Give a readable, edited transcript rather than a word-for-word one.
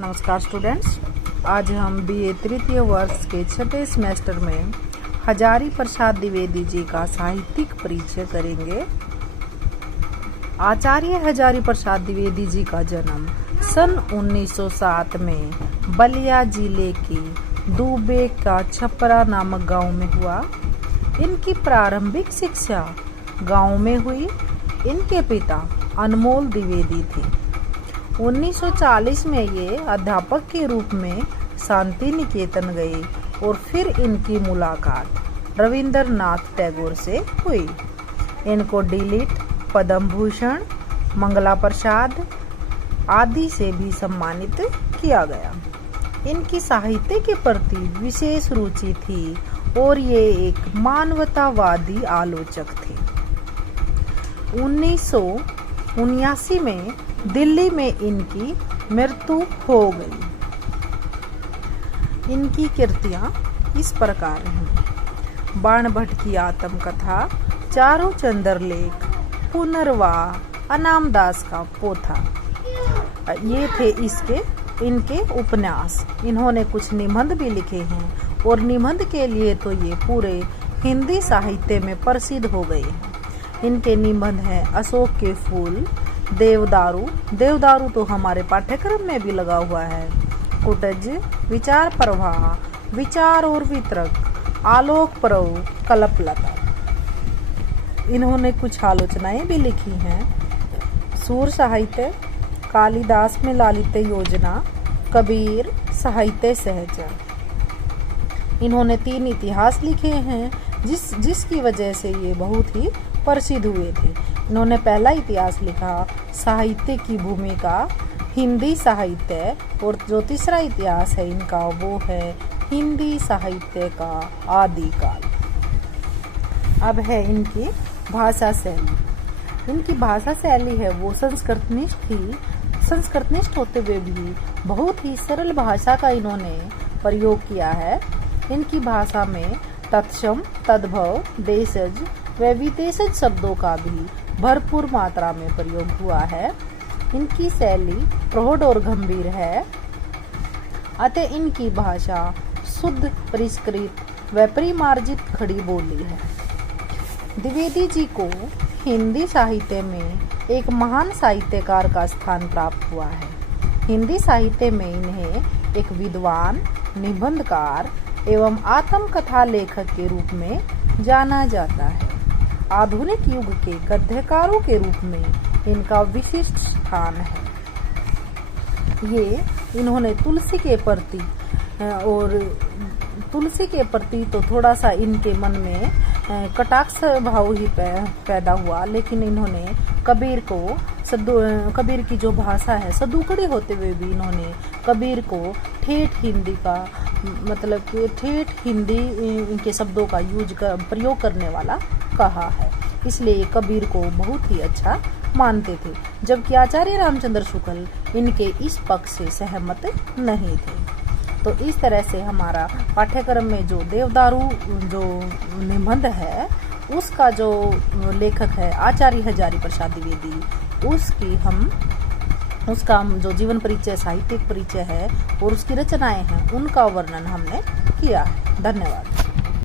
नमस्कार स्टूडेंट्स, आज हम बीए तृतीय वर्ष के छठे सेमेस्टर में हजारी प्रसाद द्विवेदी जी का साहित्यिक परिचय करेंगे। आचार्य हजारी प्रसाद द्विवेदी जी का जन्म सन 1907 में बलिया जिले के दुबे का छपरा नामक गांव में हुआ। इनकी प्रारंभिक शिक्षा गांव में हुई। इनके पिता अनमोल द्विवेदी थे। 1940 में ये अध्यापक के रूप में शांति निकेतन गए और फिर इनकी मुलाकात रविंद्रनाथ टैगोर से हुई। इनको डीलिट, पद्म भूषण, मंगला प्रसाद आदि से भी सम्मानित किया गया। इनकी साहित्य के प्रति विशेष रुचि थी और ये एक मानवतावादी आलोचक थे। 1979 में दिल्ली में इनकी मृत्यु हो गई। इनकी कृतियां इस प्रकार हैं: बाणभट्ट की आत्मकथा, चारों चंद्रलेख, पुनर्वाह, अनामदास का पोथा, ये थे इनके उपन्यास। इन्होंने कुछ निबंध भी लिखे हैं और निबंध के लिए तो ये पूरे हिंदी साहित्य में प्रसिद्ध हो गए हैं। इनके निबंध हैं अशोक के फूल, देवदारू तो हमारे पाठ्यक्रम में भी लगा हुआ है, कुटज, विचार प्रवाह, विचार और वितरक, आलोक पर्व, कल्पलता। इन्होंने कुछ आलोचनाएं भी लिखी हैं: सूर साहित्य, कालिदास में लालित योजना, कबीर, साहित्य सहज। इन्होंने 3 इतिहास लिखे हैं जिसकी वजह से ये बहुत ही प्रसिद्ध हुए थे। इन्होंने पहला इतिहास लिखा साहित्य की भूमिका, हिंदी साहित्य, और जो तीसरा इतिहास है इनका वो है हिंदी साहित्य का आदिकाल। अब है इनकी भाषा शैली। इनकी भाषा शैली है वो संस्कृतनिष्ठ थी। संस्कृतनिष्ठ होते हुए भी बहुत ही सरल भाषा का इन्होंने प्रयोग किया है। इनकी भाषा में तत्सम, तद्भव, देशज व विदेशज शब्दों का भी भरपूर मात्रा में प्रयोग हुआ है। इनकी शैली प्रौढ़ और गंभीर है, अतः इनकी भाषा शुद्ध, परिष्कृत व परिमार्जित खड़ी बोली है। द्विवेदी जी को हिंदी साहित्य में एक महान साहित्यकार का स्थान प्राप्त हुआ है। हिंदी साहित्य में इन्हें एक विद्वान, निबंधकार एवं आत्मकथा लेखक के रूप में जाना जाता है। आधुनिक युग के गद्यकारों के रूप में इनका विशिष्ट स्थान है। इन्होंने तुलसी के प्रति तो थोड़ा सा इनके मन में कटाक्ष भाव ही पैदा हुआ, लेकिन इन्होंने कबीर की जो भाषा है सदुकड़ी होते हुए भी इन्होंने कबीर को ठेठ हिंदी का मतलब कि ठेठ हिंदी इनके शब्दों का प्रयोग करने वाला कहा है। इसलिए कबीर को बहुत ही अच्छा मानते थे, जबकि आचार्य रामचंद्र शुक्ल इनके इस पक्ष से सहमत नहीं थे। तो इस तरह से हमारा पाठ्यक्रम में जो देवदारू जो निबंध है उसका जो लेखक है आचार्य हजारी प्रसाद द्विवेदी, उसका जो जीवन परिचय, साहित्यिक परिचय है और उसकी रचनाएं हैं उनका वर्णन हमने किया है। धन्यवाद।